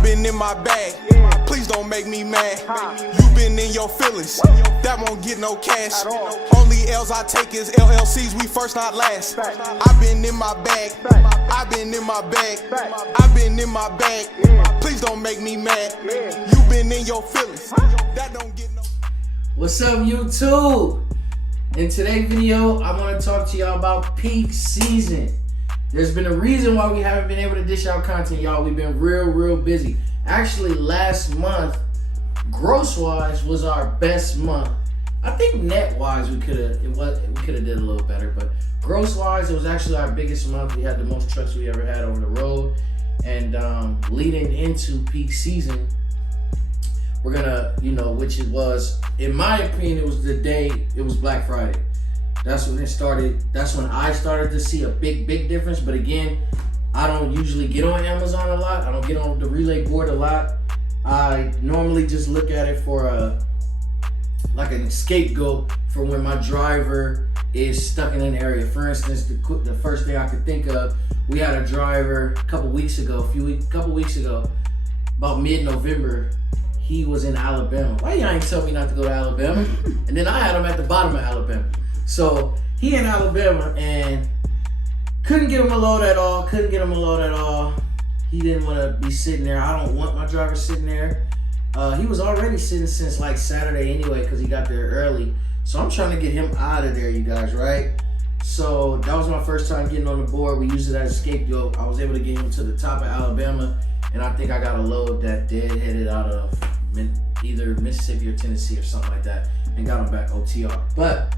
I been in my bag, please don't make me mad. You been in your feelings, that won't get no cash. Only L's I take is LLCs, we first not last. I been in my bag, I been in my bag, I been in my bag. Please don't make me mad. You been in your feelings, that don't get no. What's up, YouTube? In today's video, I want to talk to y'all about peak season. There's been a reason why we haven't been able to dish out content, y'all. We've been real busy. Actually, last month, gross-wise, was our best month. I think net-wise, we could have did a little better, but gross-wise, it was actually our biggest month. We had the most trucks we ever had over the road, and leading into peak season, we're gonna, which it was, in my opinion, it was the day, it was Black Friday. That's when it started. That's when I started to see a big difference. But again, I don't usually get on Amazon a lot. I don't get on the relay board a lot. I normally just look at it for like an scapegoat for when my driver is stuck in an area. For instance, the first thing I could think of, we had a driver a couple weeks ago, about mid-November. He was in Alabama. Why y'all ain't tell me not to go to Alabama? And then I had him at the bottom of Alabama. So he in Alabama and couldn't get him a load at all. He didn't want to be sitting there. I don't want my driver sitting there. He was already sitting since like Saturday anyway because he got there early. So I'm trying to get him out of there, you guys, right? So that was my first time getting on the board. We used it as a scapegoat. I was able to get him to the top of Alabama, and I think I got a load that headed out of either Mississippi or Tennessee or something like that, and got him back OTR. But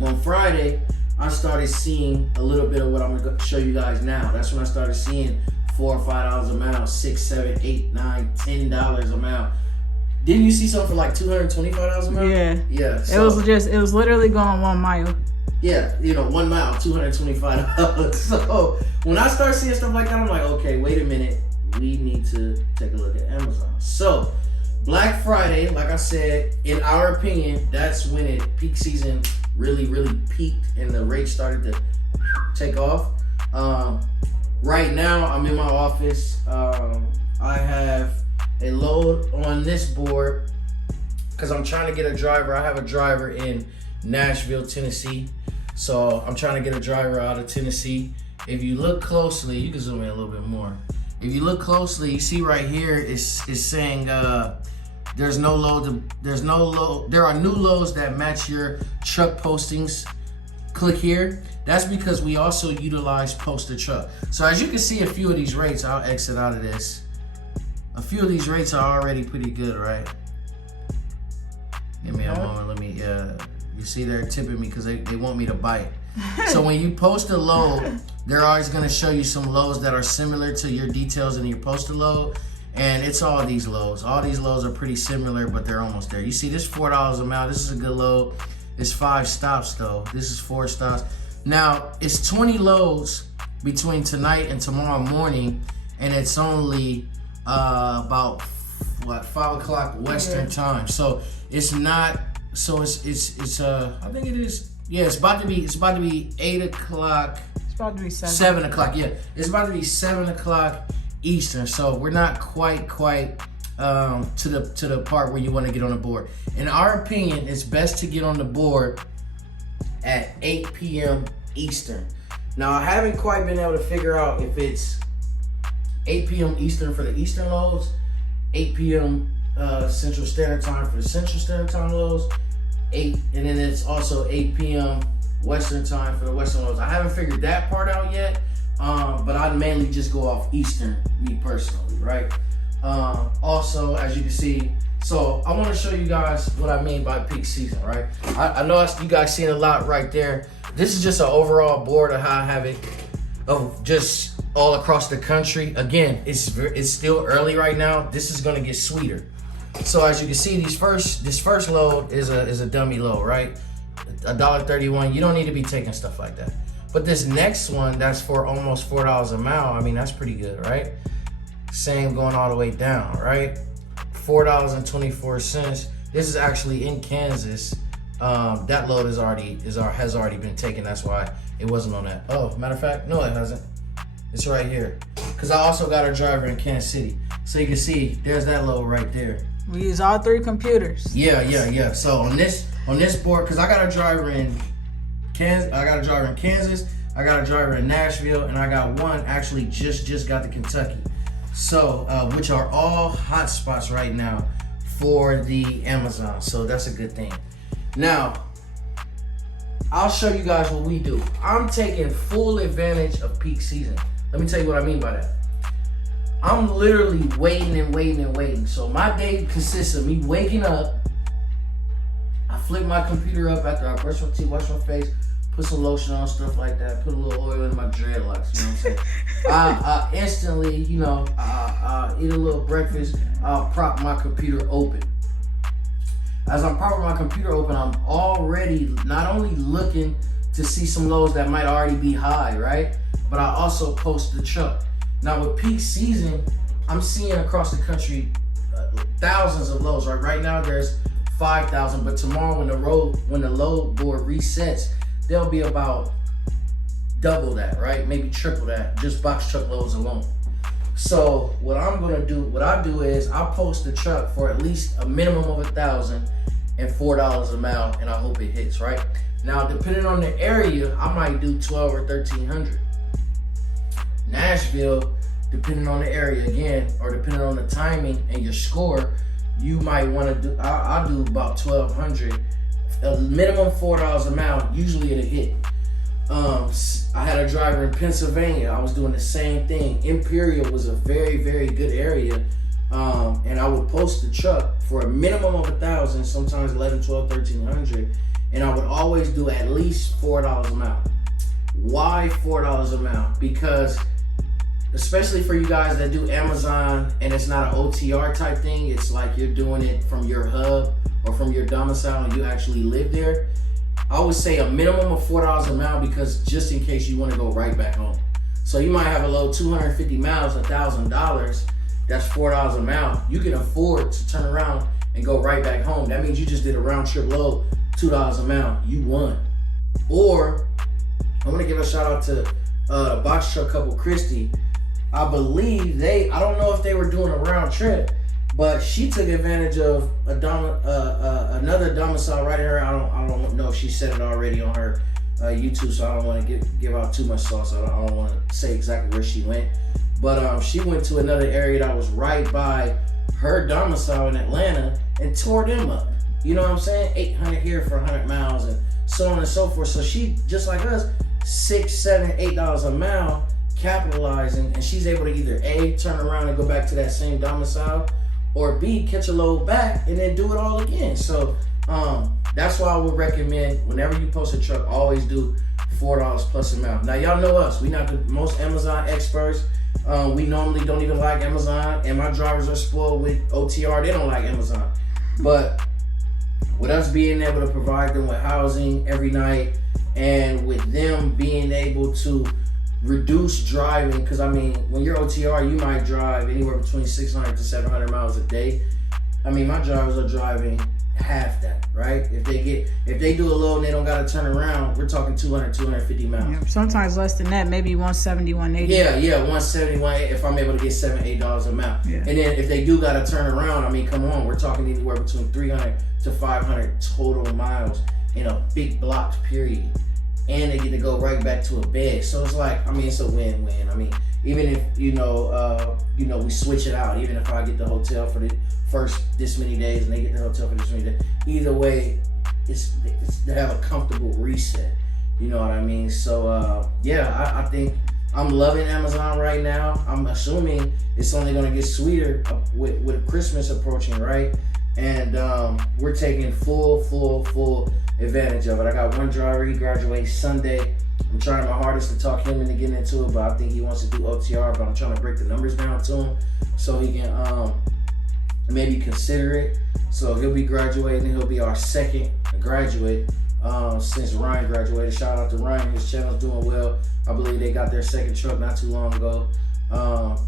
on Friday, I started seeing a little bit of what I'm gonna show you guys now. That's when I started seeing $4 or $5 a mile, $6, $7, $8, $9, $10 a mile. Didn't you see something for like $225 a mile? Yeah. Yeah. So, it was literally going 1 mile. Yeah, 1 mile, $225. So when I start seeing stuff like that, I'm like, okay, wait a minute. We need to take a look at Amazon. So Black Friday, like I said, in our opinion, that's when peak season really peaked and the rates started to take off. Right now, I'm in my office. I have a load on this board because I'm trying to get a driver. I have a driver in Nashville, Tennessee. So I'm trying to get a driver out of Tennessee. If you look closely, you can zoom in a little bit more. If you look closely, you see right here it's saying there's no load. There are new loads that match your truck postings. Click here. That's because we also utilize post a truck. So as you can see, a few of these rates, I'll exit out of this. A few of these rates are already pretty good, right? Give me a moment. You see they're tipping me because they want me to bite. So when you post a load, they're always going to show you some loads that are similar to your details in your posted load. And it's all these loads. All these loads are pretty similar, but they're almost there. You see this $4 a mile. This is a good load. It's 5 stops though. This is 4 stops. Now it's 20 loads between tonight and tomorrow morning, and it's only about 5 o'clock Western time. So it's not. So it's I think it is. Yeah, it's about to be 8 o'clock. It's about to be 7 o'clock. Yeah, it's about to be 7 o'clock Eastern. So we're not quite to the part where you want to get on the board. In our opinion, it's best to get on the board at 8 p.m. Eastern. Now I haven't quite been able to figure out if it's 8 p.m. Eastern for the Eastern loads, 8 p.m. Central Standard Time for the Central Standard Time loads, and then it's also 8 p.m. Western Time for the Western loads. I haven't figured that part out yet, but I mainly just go off Eastern, me personally, right? Also, as you can see, so I want to show you guys what I mean by peak season, right? I know you guys seen a lot right there. This is just an overall board of how I have it, of just all across the country. Again, it's still early right now. This is gonna get sweeter. So as you can see, this first load is a dummy load, right? $1.31. You don't need to be taking stuff like that. But this next one, that's for almost $4 a mile. I mean, that's pretty good, right? Same going all the way down, right? $4.24. This is actually in Kansas. That load has already been taken. That's why it wasn't on that. Oh, matter of fact, no, it hasn't. It's right here. because I also got a driver in Kansas City. So you can see, there's that load right there. We use all 3 computers. Yeah. So on this board, because I got a driver in Kansas, I got a driver in Nashville, and I got one actually just got to Kentucky. So, which are all hot spots right now for the Amazon. So that's a good thing. Now, I'll show you guys what we do. I'm taking full advantage of peak season. Let me tell you what I mean by that. I'm literally waiting. So my day consists of me waking up. I flip my computer up after I brush my teeth, wash my face, put some lotion on, stuff like that. Put a little oil in my dreadlocks, you know what I'm saying? I instantly, I eat a little breakfast. I'll prop my computer open. As I'm propping my computer open, I'm already not only looking to see some lows that might already be high, right? But I also post the truck. Now with peak season, I'm seeing across the country thousands of lows. Right now there's 5,000, but tomorrow when the load board resets, there'll be about double that, right? Maybe triple that, just box truck loads alone. So what I do is I post the truck for at least a minimum of 1,000 and $4 a mile, and I hope it hits, right? Now, depending on the area, I might do 12 or 1,300. Nashville, depending on the area again, or depending on the timing and your score, you might want to do, I'll do about 1,200, a minimum $4 a mile, usually it'll hit. I had a driver in Pennsylvania. I was doing the same thing. Imperial was a very, very good area. And I would post the truck for a minimum of 1,000, sometimes 11, 12, 1,300. And I would always do at least $4 a mile. Why $4 a mile? Because especially for you guys that do Amazon and it's not an OTR type thing, it's like you're doing it from your hub or from your domicile and you actually live there. I would say a minimum of $4 a mile, because just in case you want to go right back home. So you might have a load 250 miles, $1,000. That's $4 a mile. You can afford to turn around and go right back home. That means you just did a round trip load, $2 a mile. You won. Or I want to give a shout out to the box truck couple, Christy. I believe I don't know if they were doing a round trip, but she took advantage of another domicile right here. I don't know if she said it already on her YouTube, so I don't want to give out too much sauce. I don't want to say exactly where she went, but she went to another area that was right by her domicile in Atlanta and tore them up. You know what I'm saying? 800 here for 100 miles and so on and so forth. So she, just like us, $6, $7, $8 a mile, capitalizing, and she's able to either A, turn around and go back to that same domicile, or B, catch a load back and then do it all again. So that's why I would recommend, whenever you post a truck, always do $4 plus a mile. Now y'all know us, we not the most Amazon experts. We normally don't even like Amazon, and my drivers are spoiled with OTR. They don't like Amazon. But with us being able to provide them with housing every night, and with them being able to reduce driving, because I mean, when you're OTR, you might drive anywhere between 600 to 700 miles a day. I mean, my drivers are driving half that, right? If they do a load and they don't got to turn around, we're talking 200, 250 miles. Yeah, sometimes less than that, maybe 170, 180. Yeah, 170, 180, if I'm able to get $7, $8 a mile. Yeah. And then if they do got to turn around, I mean, come on, we're talking anywhere between 300 to 500 total miles in a big blocked period. And they get to go right back to a bed. So it's like, I mean, it's a win-win. I mean, even if, we switch it out, even if I get the hotel for the first this many days and they get the hotel for this many days, either way, it's to have a comfortable reset. You know what I mean? So, I think I'm loving Amazon right now. I'm assuming it's only going to get sweeter with Christmas approaching, right? And we're taking full advantage of it. I got one driver, he graduates Sunday. I'm trying my hardest to talk him into getting into it, but I think he wants to do OTR, but I'm trying to break the numbers down to him so he can maybe consider it. So he'll be graduating. He'll be our second graduate since Ryan graduated. Shout out to Ryan. His channel's doing well. I believe they got their second truck not too long ago.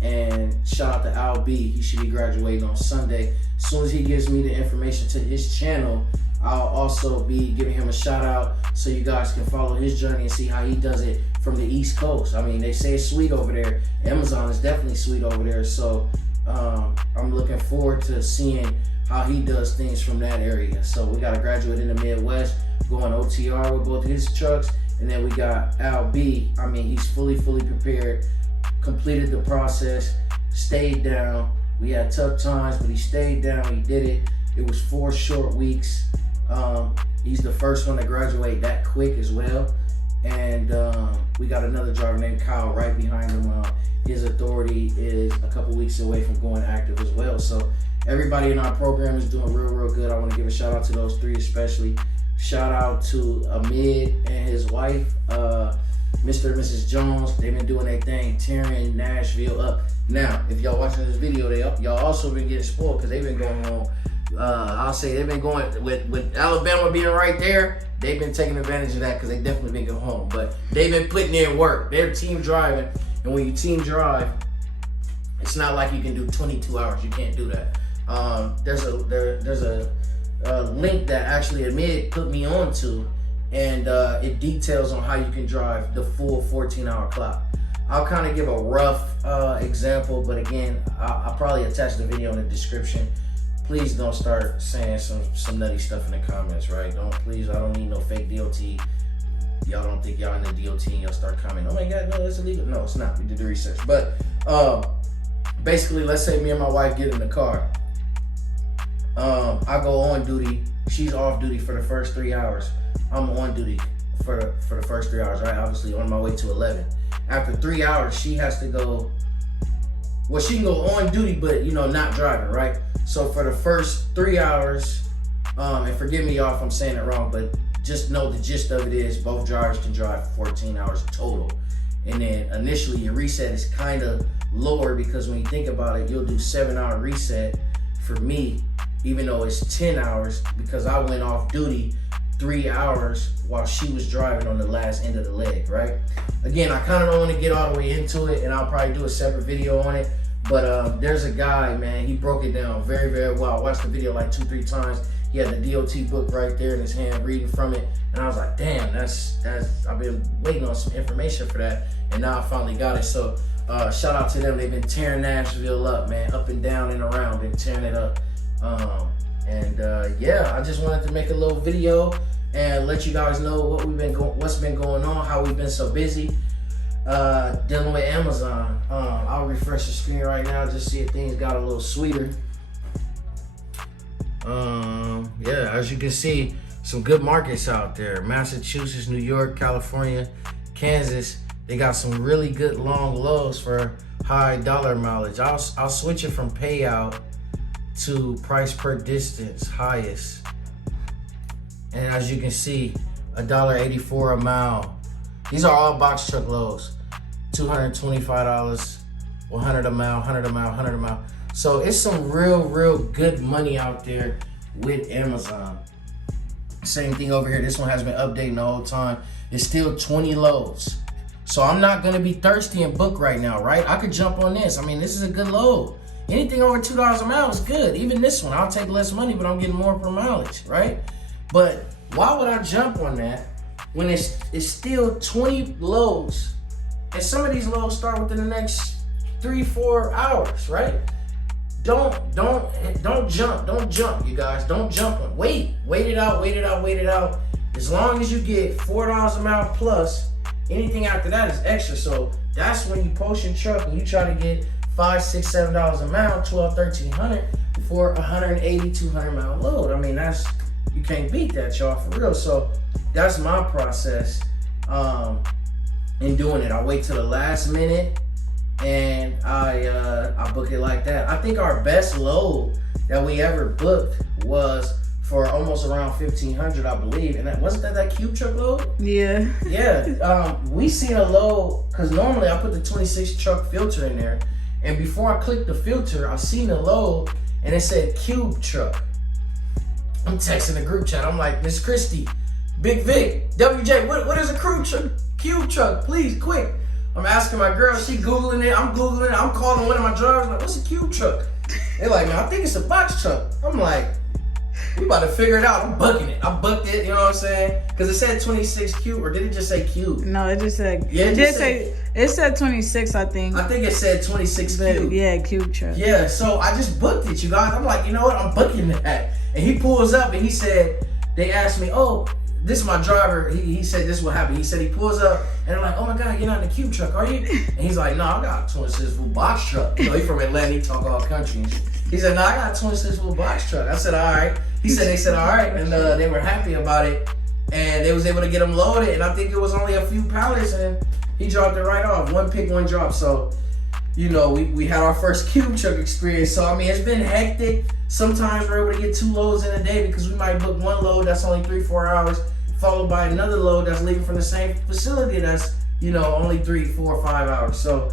And shout out to Al B. He should be graduating on Sunday. As soon as he gives me the information to his channel, I'll also be giving him a shout out so you guys can follow his journey and see how he does it from the East Coast. I mean, they say it's sweet over there. Amazon is definitely sweet over there. So I'm looking forward to seeing how he does things from that area. So we got a graduate in the Midwest going OTR with both his trucks. And then we got Al B. I mean, he's fully prepared, completed the process, stayed down. We had tough times, but he stayed down, he did it. It was 4 short weeks. He's the first one to graduate that quick as well. And we got another driver named Kyle right behind him. His authority is a couple weeks away from going active as well. So everybody in our program is doing real good. I want to give a shout out to those 3 especially. Shout out to Amid and his wife, Mr. and Mrs. Jones. They've been doing their thing, tearing Nashville up. Now, if y'all watching this video, y'all also been getting spoiled because they've been going on. I'll say they've been going with Alabama being right there. They've been taking advantage of that because they definitely been going home. But they've been putting in work. They're team driving, and when you team drive, it's not like you can do 22 hours. You can't do that. There's a link that actually Amid put me on to, and it details on how you can drive the full 14-hour clock. I'll kind of give a rough example, but again, I'll probably attach the video in the description. Please don't start saying some nutty stuff in the comments, right? Please, I don't need no fake DOT. Y'all don't think y'all in the DOT and y'all start commenting, oh my God, no, that's illegal. No, it's not. We did the research. But basically, let's say me and my wife get in the car. I go on duty. She's off duty for the first 3 hours. I'm on duty for the first 3 hours, right? Obviously on my way to 11. After 3 hours, she has to go. Well, she can go on duty, but not driving, right? So for the first 3 hours, and forgive me y'all if I'm saying it wrong, but just know the gist of it is both drivers can drive 14 hours total. And then initially your reset is kind of lower because when you think about it, you'll do 7-hour reset for me, even though it's 10 hours because I went off duty 3 hours while she was driving on the last end of the leg, right? Again, I kind of don't want to get all the way into it, and I'll probably do a separate video on it. But there's a guy, man, he broke it down very well. I watched the video like 2-3 times. He had the DOT book right there in his hand, reading from it. And I was like, damn, that's I've been waiting on some information for that. And now I finally got it. So shout out to them. They've been tearing Nashville up, man, up and down and around, been tearing it up. Yeah, I just wanted to make a little video and let you guys know what's been going on, how we've been so busy dealing with Amazon. I'll refresh the screen right now just see if things got a little sweeter. Yeah, as you can see, some good markets out there. Massachusetts, New York, California, Kansas. They got some really good long lows for high dollar mileage. I'll switch it from payout to price per distance highest. And as you can see, $1.84 a mile. These are all box truck loads. $225, 100 a mile, 100 a mile, 100 a mile. So it's some real good money out there with Amazon. Same thing over here. This one has been updating the whole time. It's still 20 loads. So I'm not gonna be thirsty and book right now, right? I could jump on this. I mean, this is a good load. Anything over $2 a mile is good. Even this one, I'll take less money, but I'm getting more per mileage, right? But why would I jump on that when it's still 20 loads? And some of these loads start within the next 3-4 hours, right? Don't jump, you guys. Don't jump. Wait it out. As long as you get $4 a mile plus, anything after that is extra. So that's when you post your truck and you try to get $5, $6, $7 a mile, $1,200, $1,300 for 180, 200 mile load. I mean, you can't beat that, y'all, for real. So that's my process in doing it. I wait till the last minute and I book it like that. I think our best load that we ever booked was for almost around 1,500, I believe. And wasn't that cube truck load? Yeah. Yeah. We seen a load because normally I put the 26 truck filter in there, and before I clicked the filter, I seen a load and it said cube truck. I'm texting the group chat. I'm like, Miss Christie, Big Vic, WJ, what is a cube truck? Cube truck, please, quick. I'm asking my girl, she Googling it, I'm Googling it, I'm calling one of my drivers, like, what's a cube truck? They're like, man, I think it's a box truck. I'm like, we about to figure it out. I'm booking it. I booked it, you know what I'm saying? Because it said 26 cube, or did it just say cube? No, it just said. Yeah, it said 26, I think. I think it said 26 cube. Yeah, cube truck. Yeah, so I just booked it, you guys. I'm like, you know what? I'm booking that. And he pulls up and he said, they asked me, oh, this is my driver. He said this is what happened. He said he pulls up and they're like, oh my God, you're not in the cube truck, are you? And he's like, no, I got a 26-foot box truck. You know, he's from Atlanta, he talk all country. He said, no, I got a 26-foot box truck. I said, all right. He said, they said, all right. And they were happy about it. And they was able to get them loaded. And I think it was only a few pallets and he dropped it right off. One pick, one drop. So, you know, we had our first cube truck experience. So, I mean, it's been hectic. Sometimes we're able to get 2 loads in a day because we might book 1 load that's only 3-4 hours, followed by another load that's leaving from the same facility that's, you know, only 3, 4, 5 hours. So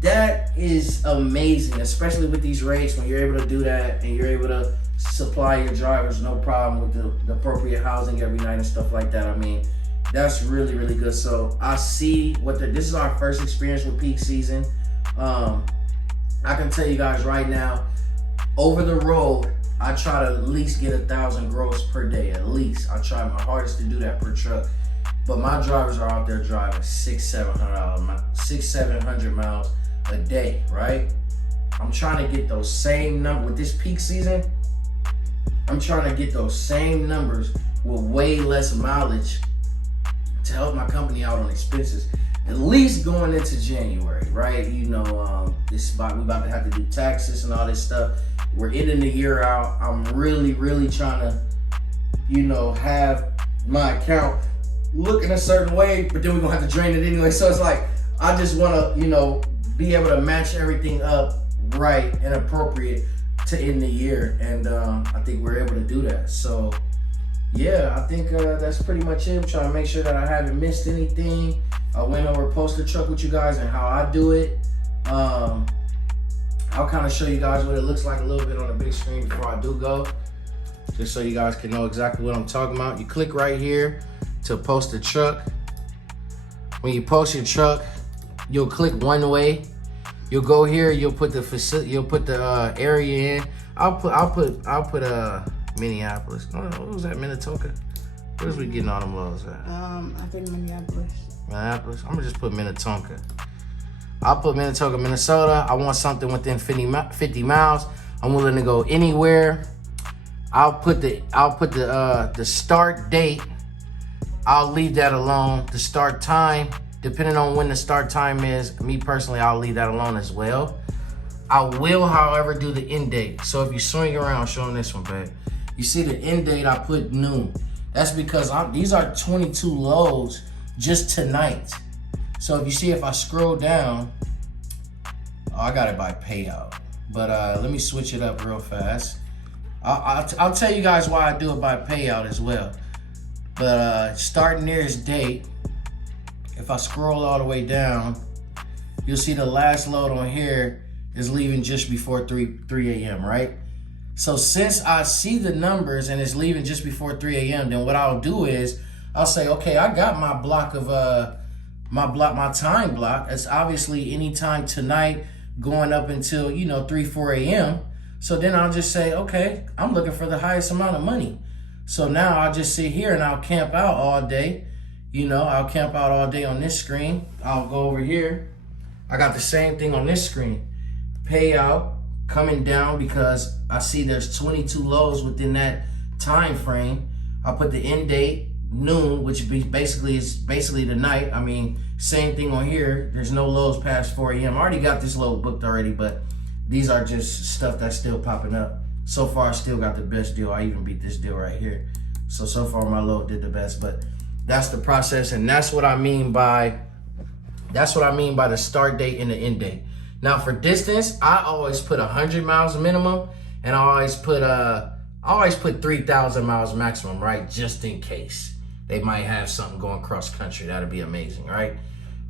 that is amazing, especially with these rates when you're able to do that and you're able to supply your drivers no problem with the appropriate housing every night and stuff like that. I mean, that's really, really good. So I see this is our first experience with peak season. I can tell you guys right now, over the road, I try to at least get 1,000 gross per day, at least. I try my hardest to do that per truck. But my drivers are out there driving 600-700 miles a day, right? I'm trying to get those same numbers with this peak season. I'm trying to get those same numbers with way less mileage to help my company out on expenses. At least going into January, right? You know, we about to have to do taxes and all this stuff. We're ending the year out. I'm really, really trying to, you know, have my account look in a certain way, but then we're gonna have to drain it anyway. So it's like, I just wanna, you know, be able to match everything up right and appropriate to end the year. And I think we're able to do that. So yeah, I think that's pretty much it. I'm trying to make sure that I haven't missed anything. I went over poster truck with you guys and how I do it. I'll kind of show you guys what it looks like a little bit on the big screen before I do go, just so you guys can know exactly what I'm talking about. You click right here to post a truck. When you post your truck, you'll click one way. You'll go here. You'll put the facility. You'll put the area in. I'll put Minneapolis. What was that? Minnetonka. Where's we getting all them lows at? I think Minneapolis. Minneapolis. I'm gonna just put Minnetonka. I'll put Minnetonka, Minnesota. I want something within 50 miles. I'm willing to go anywhere. I'll put the start date. I'll leave that alone. The start time, depending on when the start time is, me personally, I'll leave that alone as well. I will, however, do the end date. So if you swing around, showing this one, babe. You see the end date, I put noon. That's because these are 22 loads just tonight. So if you see, if I scroll down, I got it by payout. But let me switch it up real fast. I'll tell you guys why I do it by payout as well. But start nearest date, if I scroll all the way down, you'll see the last load on here is leaving just before 3 a.m., right? So since I see the numbers and it's leaving just before 3 a.m., then what I'll do is I'll say, okay, I got my block of my time block. It's obviously anytime tonight going up until, you know, 3, 4 a.m. So then I'll just say, okay, I'm looking for the highest amount of money. So now I'll just sit here and I'll camp out all day. You know, I'll camp out all day on this screen. I'll go over here. I got the same thing on this screen. Payout coming down because I see there's 22 loads within that time frame. I'll put the end date, noon, which is basically the night. I mean, same thing on here. There's no loads past 4 a.m. I already got this load booked already, but these are just stuff that's still popping up. So far, I still got the best deal. I even beat this deal right here. So far my load did the best, but that's the process, and that's what I mean by the start date and the end date. Now for distance, I always put 100 miles minimum, and I always put 3,000 miles maximum, right? Just in case they might have something going cross country. That'd be amazing, right?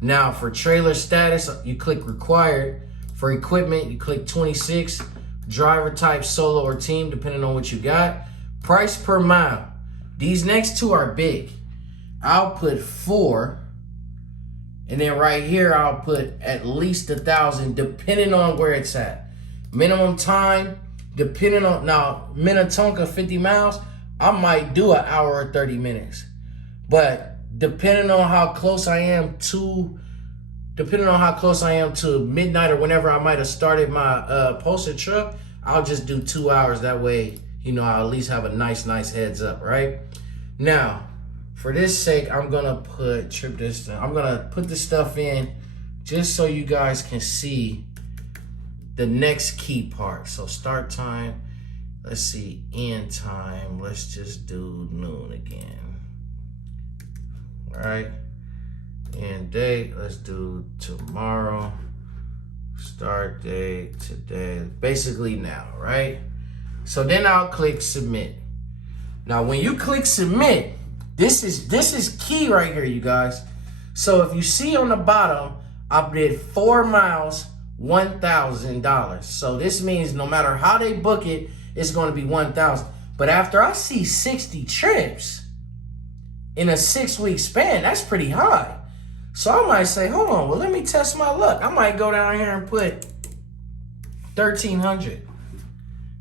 Now for trailer status, you click required. For equipment, you click 26. Driver type, solo or team, depending on what you got. Price per mile. These next two are big. I'll put 4. And then right here, I'll put at least 1,000, depending on where it's at. Minimum time, depending on, now, Minnetonka, 50 miles, I might do an hour or 30 minutes. But depending on how close I am to midnight or whenever I might have started my posted truck, I'll just do 2 hours. That way, you know, I'll at least have a nice heads up, right? Now, for this sake, I'm gonna put trip distance. I'm gonna put the stuff in just so you guys can see the next key part. So start time, let's see, end time. Let's just do noon again. All right, end date, let's do tomorrow. Start date today, basically now, right? So then I'll click submit. Now, when you click submit, this is key right here, you guys. So if you see on the bottom, I did 4 miles, $1,000. So this means no matter how they book it, it's going to be 1,000. But after I see 60 trips in a 6-week span, that's pretty high. So I might say, hold on, well, let me test my luck. I might go down here and put 1,300.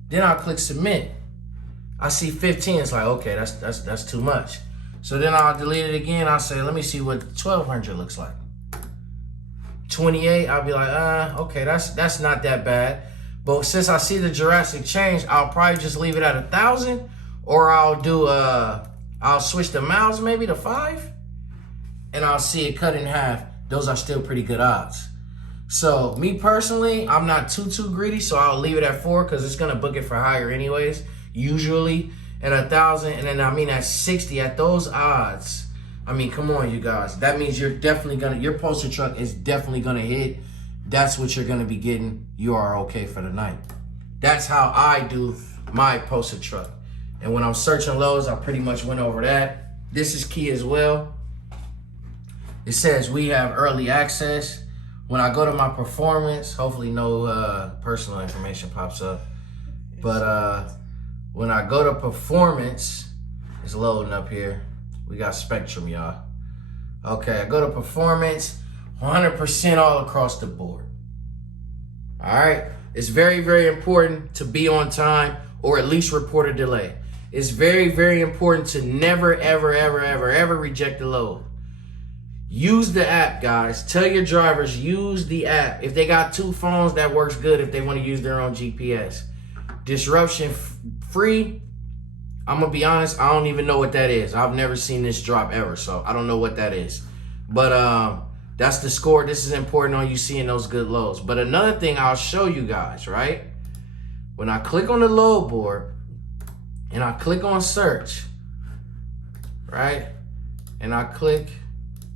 Then I'll click submit. I see 15. It's like, okay, that's too much. So then I'll delete it again. I'll say, let me see what 1,200 looks like. 28. I'll be like, okay, that's not that bad. But since I see the drastic change, I'll probably just leave it at 1,000, or I'll do I'll switch the miles maybe to 5, and I'll see it cut in half. Those are still pretty good odds. So me personally, I'm not too greedy, so I'll leave it at 4 because it's gonna book it for higher anyways. Usually at 1,000, and then I mean at 60 at those odds. I mean, come on, you guys. That means you're definitely gonna, your posted truck is definitely gonna hit. That's what you're gonna be getting. You are okay for the night. That's how I do my posted truck. And when I'm searching loads, I pretty much went over that. This is key as well. It says we have early access. When I go to my performance, hopefully no personal information pops up. But when I go to performance, it's loading up here. We got Spectrum, y'all. Okay, I go to performance, 100% all across the board. All right, it's very important to be on time or at least report a delay. It's very important to never, ever reject the load. Use the app, guys. Tell your drivers, use the app. If they got 2 phones, that works good if they want to use their own GPS. Disruption free, I'm going to be honest, I don't even know what that is. I've never seen this drop ever, so I don't know what that is. But that's the score. This is important on you seeing those good loads. But another thing I'll show you guys, right? When I click on the load board and I click on search, right? And I click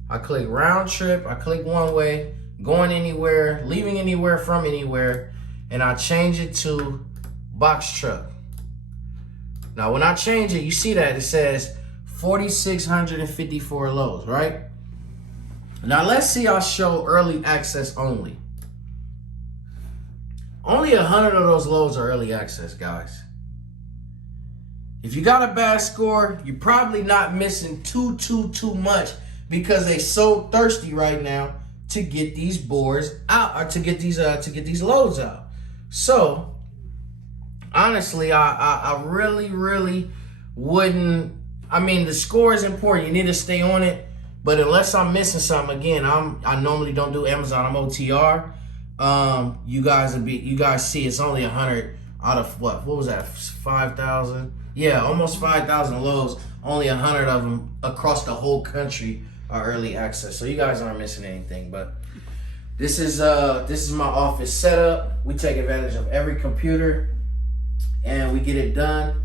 round trip, I click one way, going anywhere, leaving anywhere from anywhere, and I change it to box truck. Now, when I change it, you see that it says 4,654 loads, right? Now, let's see I show early access only. Only 100 of those loads are early access, guys. If you got a bad score, you're probably not missing too much because they so thirsty right now to get these boards out or to get these loads out. So, honestly, I really wouldn't. I mean, the score is important. You need to stay on it. But unless I'm missing something, again, I normally don't do Amazon. I'm OTR. You guys see it's only 100 out of what was that? 5,000? Yeah, almost 5,000 loads. Only 100 of them across the whole country are early access. So you guys aren't missing anything. But this is my office setup. We take advantage of every computer and we get it done.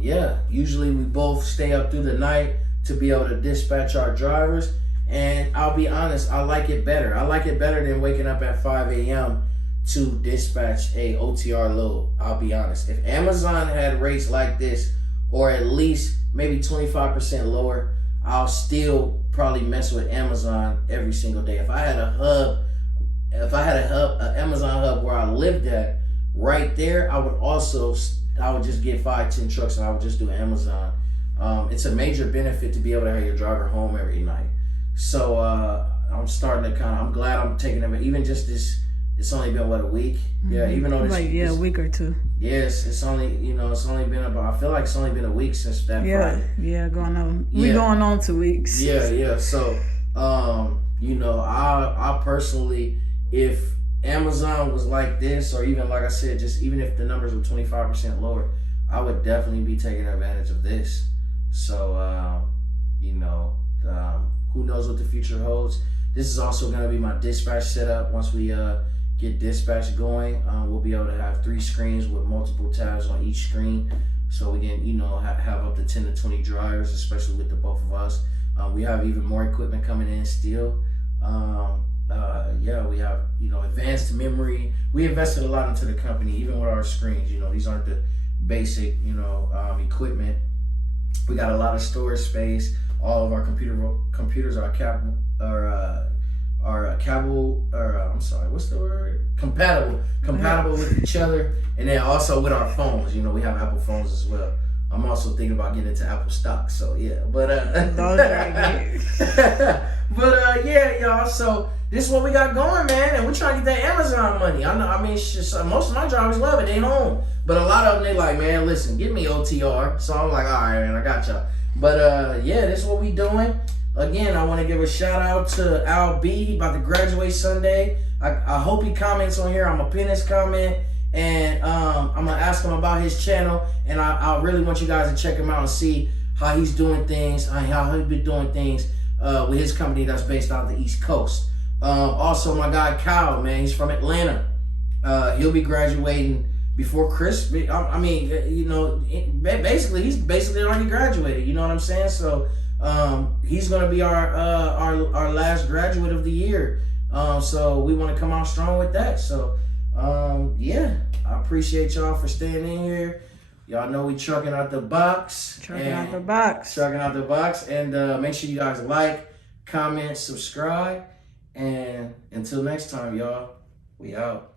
Yeah, usually we both stay up through the night to be able to dispatch our drivers. And I'll be honest, I like it better. I like it better than waking up at 5 a.m. to dispatch a OTR load. I'll be honest. If Amazon had rates like this, or at least maybe 25% lower, I'll still probably mess with Amazon every single day. If I had an Amazon hub where I lived at, right there, I would just get 5-10 trucks and I would just do Amazon. It's a major benefit to be able to have your driver home every night. So I'm glad I'm taking them, even just It's only been what, a week? Yeah, even though a week or two. Yes, it's only been about. I feel like it's only been a week since that Friday. Yeah, going on. We going on 2 weeks. Yeah. So, I personally, if Amazon was like this, or even like I said, just even if the numbers were 25% lower, I would definitely be taking advantage of this. So, who knows what the future holds? This is also going to be my dispatch setup. Once we get dispatch going, we'll be able to have 3 screens with multiple tabs on each screen, so we can have up to 10 to 20 drivers, especially with the both of us. We have even more equipment coming in still. We have advanced memory. We invested a lot into the company, even with our screens. These aren't the basic equipment. We got a lot of storage space. All of our computers are compatible with each other, and then also with our phones. We have Apple phones as well. I'm also thinking about getting into Apple stock, so yeah. But y'all. So this is what we got going, man, and we're trying to get that Amazon money. Most of my drivers love it. They home, but a lot of them they like, man, listen, give me OTR. So I'm like, all right, man, I got y'all. But this is what we doing. Again, I want to give a shout out to Al B. He about to graduate Sunday. I hope he comments on here. I'm gonna pin his comment, and I'm gonna ask him about his channel. And I really want you guys to check him out and see how he's doing things, how he's been doing things with his company that's based out of the East Coast. Also, my guy Kyle, man, he's from Atlanta. He'll be graduating before Christmas. Basically, he's already graduated. You know what I'm saying? So he's gonna be our last graduate of the year. So we want to come out strong with that. So I appreciate y'all for staying in here. Y'all know we trucking out the box. Trucking out the box. And make sure you guys like, comment, subscribe. And until next time, y'all, we out.